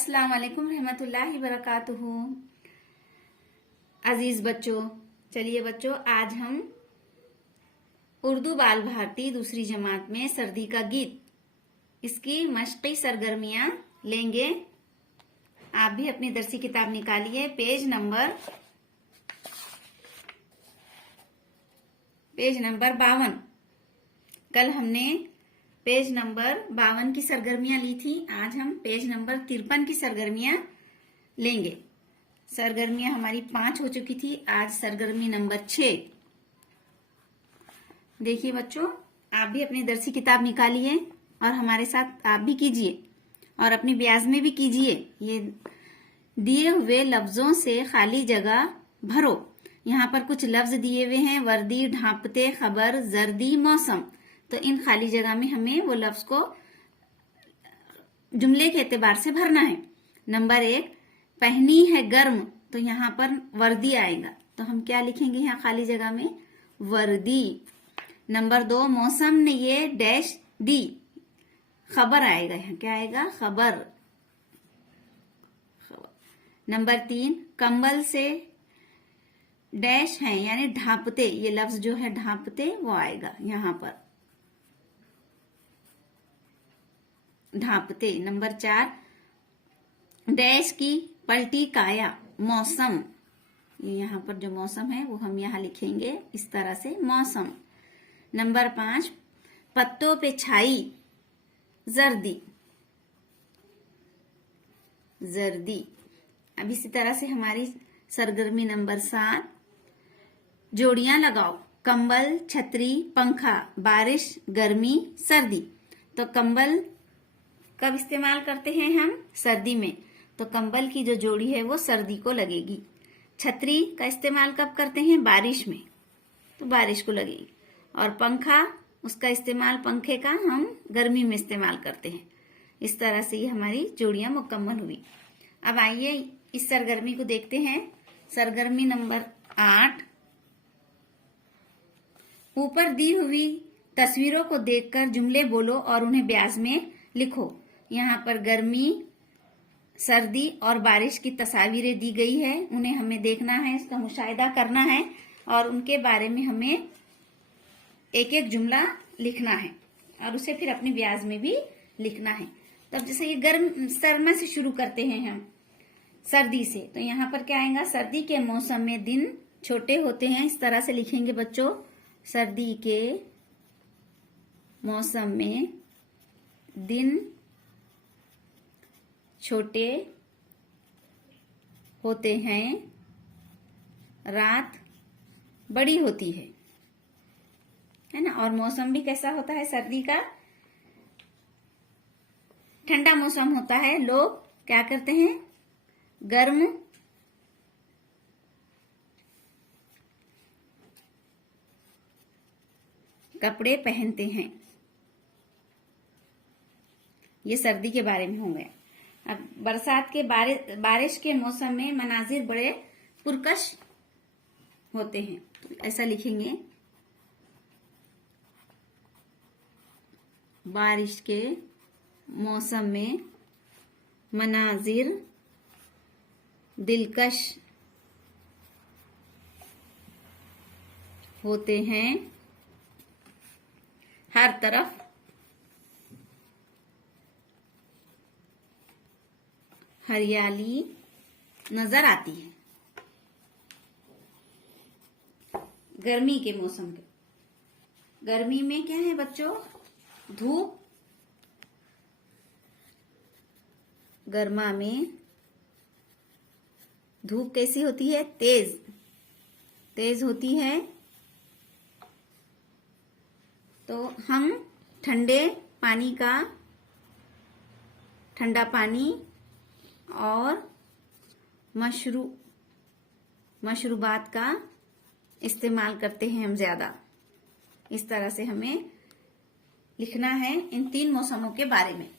अस्सलाम वालेकुम रहमतुल्लाहि बरकातुहू। अजीज बच्चों, चलिए बच्चों, आज हम उर्दू बाल भारती दूसरी जमात में सर्दी का गीत, इसकी मश्क़ी सरगर्मियां लेंगे। आप भी अपनी दरसी किताब निकालिए। Page number 52। कल हमने पेज नंबर 52 की सरगर्मियां ली थी। आज हम पेज नंबर 53 की सरगर्मियां लेंगे। सरगर्मियां हमारी 5 हो चुकी थी, आज सरगर्मी नंबर 6। देखिए बच्चों, आप भी अपनी दरसी किताब निकालिए और हमारे साथ आप भी कीजिए और अपनी ब्याज में भी कीजिए। ये दिए हुए लफ्जों से खाली जगह भरो। यहाँ पर कुछ लफ्ज दिए हुए हैं: वर्दी, ढांपते, खबर, जर्दी, मौसम। तो इन खाली जगह में हमें वो लफ्ज को जुमले के एतबार से भरना है। नंबर 1, पहनी है गर्म, तो यहाँ पर वर्दी आएगा, तो हम क्या लिखेंगे यहाँ खाली जगह में? वर्दी। नंबर 2, मौसम ने ये डैश दी, खबर आएगा, यहाँ क्या आएगा? खबर। नंबर 3, कंबल से डैश है यानी ढांपते, ये लफ्ज जो है ढांपते वो आएगा यहाँ पर, ढांपते। नंबर 4, डैश की पलटी काया, मौसम। ये यहाँ पर जो मौसम है वो हम यहाँ लिखेंगे इस तरह से, मौसम। नंबर 5, पत्तों पे छाई जर्दी, जर्दी। अब इसी तरह से हमारी सरगर्मी नंबर 7, जोड़ियां लगाओ, कंबल, छतरी, पंखा, बारिश, गर्मी, सर्दी। तो कंबल कब इस्तेमाल करते हैं हम? सर्दी में, तो कंबल की जो जोड़ी है वो सर्दी को लगेगी। छतरी का इस्तेमाल कब करते हैं? बारिश में, तो बारिश को लगेगी। और पंखा, उसका इस्तेमाल, पंखे का हम गर्मी में इस्तेमाल करते हैं। इस तरह से ये हमारी जोड़ियां मुकम्मल हुई। अब आइए इस सरगर्मी को देखते हैं। सरगर्मी नंबर 8, ऊपर दी हुई तस्वीरों को देखकर जुमले बोलो और उन्हें ब्याज में लिखो। यहाँ पर गर्मी, सर्दी और बारिश की तस्वीरें दी गई है, उन्हें हमें देखना है, इसका मुशाहिदा करना है और उनके बारे में हमें एक एक जुमला लिखना है और उसे फिर अपनी ब्याज में भी लिखना है। तब जैसे ये गर्म सरमा से शुरू करते हैं हम, सर्दी से, तो यहाँ पर क्या आएगा? सर्दी के मौसम में दिन छोटे होते हैं, इस तरह से लिखेंगे बच्चों। सर्दी के मौसम में दिन छोटे होते हैं, रात बड़ी होती है ना। और मौसम भी कैसा होता है सर्दी का? ठंडा मौसम होता है। लोग क्या करते हैं? गर्म कपड़े पहनते हैं। ये सर्दी के बारे में हो गया। अब बरसात के बारिश के मौसम में मनाजिर बड़े पुरकश होते हैं, तो ऐसा लिखेंगे, बारिश के मौसम में मनाजिर दिलकश होते हैं, हर तरफ हरियाली नजर आती है। गर्मी के मौसम के, गर्मी में क्या है बच्चों? धूप, गर्मा में धूप कैसी होती है? तेज, तेज होती है। तो हम ठंडे पानी का, ठंडा पानी और मशरूबात का इस्तेमाल करते हैं हम ज्यादा। इस तरह से हमें लिखना है इन 3 मौसमों के बारे में।